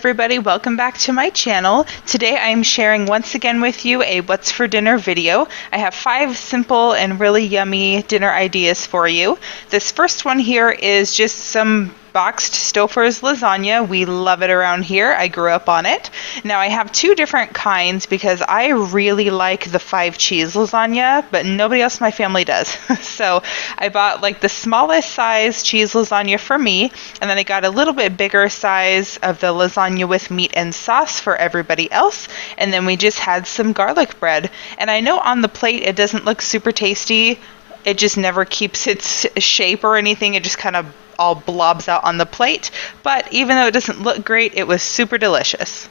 everybody, welcome back to my channel. Today I am sharing once again with you a what's for dinner video. I have 5 simple and really yummy dinner ideas for you. This first one here is just some boxed Stouffers Lasagna. We love it around here. I grew up on it. Now I have 2 different kinds because I really like the 5 cheese lasagna, but nobody else in my family does. So I bought like the smallest size cheese lasagna for me, and then I got a little bit bigger size of the lasagna with meat and sauce for everybody else, and then we just had some garlic bread. And I know on the plate it doesn't look super tasty. It just never keeps its shape or anything. It just kind of all blobs out on the plate, but even though it doesn't look great, it was super delicious.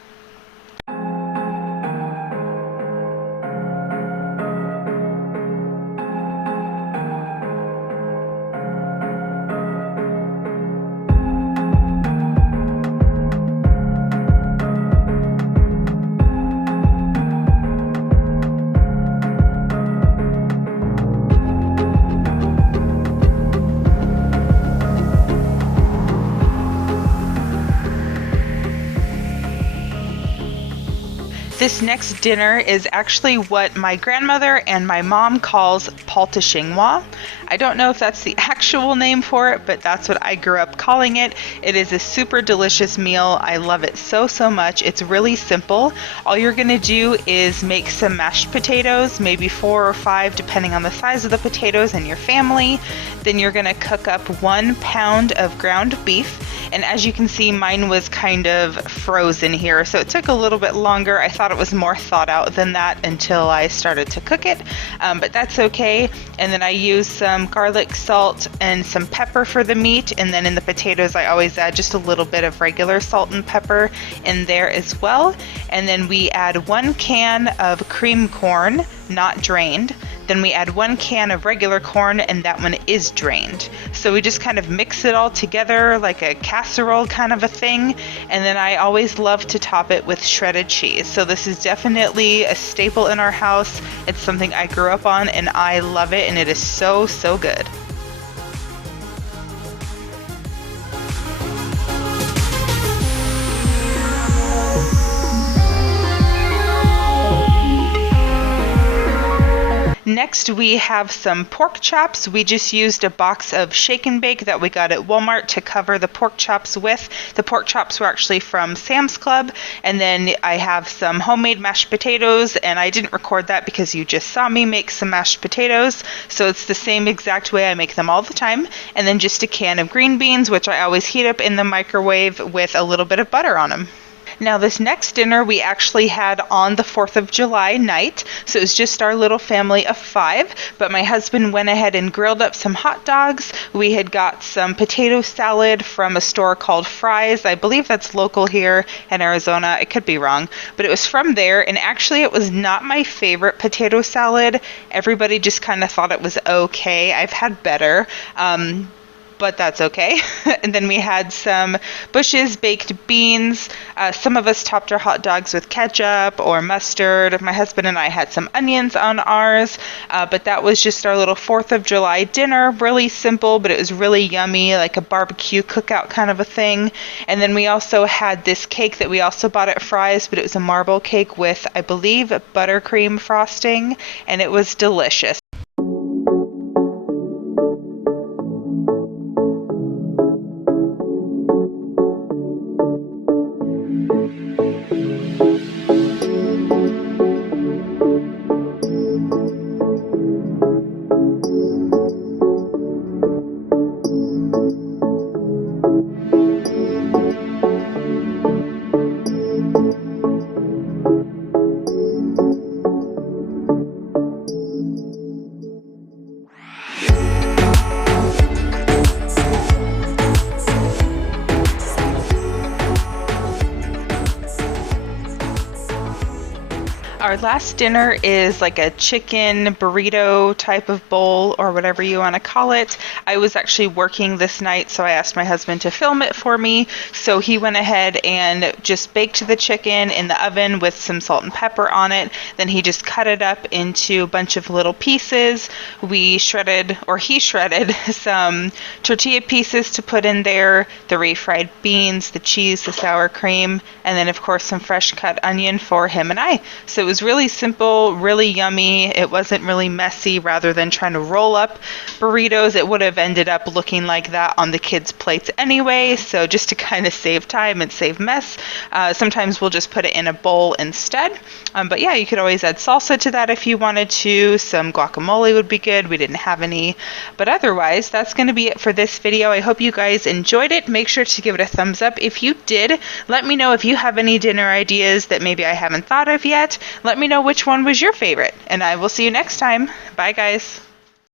This next dinner is actually what my grandmother and my mom calls Palta Shing. I don't know if that's the actual name for it, but that's what I grew up calling it. It is a super delicious meal. I love it so much. It's really simple. All you're gonna do is make some mashed potatoes, maybe 4 or 5 depending on the size of the potatoes and your family. Then you're gonna cook up 1 pound of ground beef. And as you can see, mine was kind of frozen here, so it took a little bit longer. I thought it was more thought out than that until I started to cook it, but that's okay. And then I use some garlic, salt, and some pepper for the meat, and then in the potatoes I always add just a little bit of regular salt and pepper in there as well. And then we add 1 can of cream corn, not drained. Then we add 1 can of regular corn, and that one is drained. So we just kind of mix it all together like a casserole kind of a thing. And then I always love to top it with shredded cheese. So this is definitely a staple in our house. It's something I grew up on and I love it, and it is so good. Next, we have some pork chops. We just used a box of shake and bake that we got at Walmart to cover the pork chops with. The pork chops were actually from Sam's Club. And then I have some homemade mashed potatoes, and I didn't record that because you just saw me make some mashed potatoes. So it's the same exact way I make them all the time. And then just a can of green beans, which I always heat up in the microwave with a little bit of butter on them. Now this next dinner we actually had on the 4th of July night, so it was just our little family of 5, but my husband went ahead and grilled up some hot dogs. We had got some potato salad from a store called Fry's. I believe that's local here in Arizona. I could be wrong, but it was from there, and actually it was not my favorite potato salad. Everybody just kind of thought it was okay. I've had better. But that's okay. And then we had some Bush's baked beans. Some of us topped our hot dogs with ketchup or mustard. My husband and I had some onions on ours, but that was just our little 4th of July dinner. Really simple, but it was really yummy, like a barbecue cookout kind of a thing. And then we also had this cake that we also bought at Fry's, but it was a marble cake with, I believe, buttercream frosting, and it was delicious. last dinner is like a chicken burrito type of bowl or whatever you want to call it. I was actually working this night, so I asked my husband to film it for me. So he went ahead and just baked the chicken in the oven with some salt and pepper on it. Then he just cut it up into a bunch of little pieces. He shredded some tortilla pieces to put in there, the refried beans, the cheese, the sour cream, and then of course some fresh cut onion for him and I. So it was really simple, really yummy. It wasn't really messy. Rather than trying to roll up burritos, it would have ended up looking like that on the kids' plates anyway. So just to kind of save time and save mess, sometimes we'll just put it in a bowl instead. But yeah, you could always add salsa to that if you wanted to. Some guacamole would be good. We didn't have any. But otherwise, that's going to be it for this video. I hope you guys enjoyed it. Make sure to give it a thumbs up. If you did, let me know if you have any dinner ideas that maybe I haven't thought of yet. Let me know which one was your favorite, and I will see you next time. Bye, guys.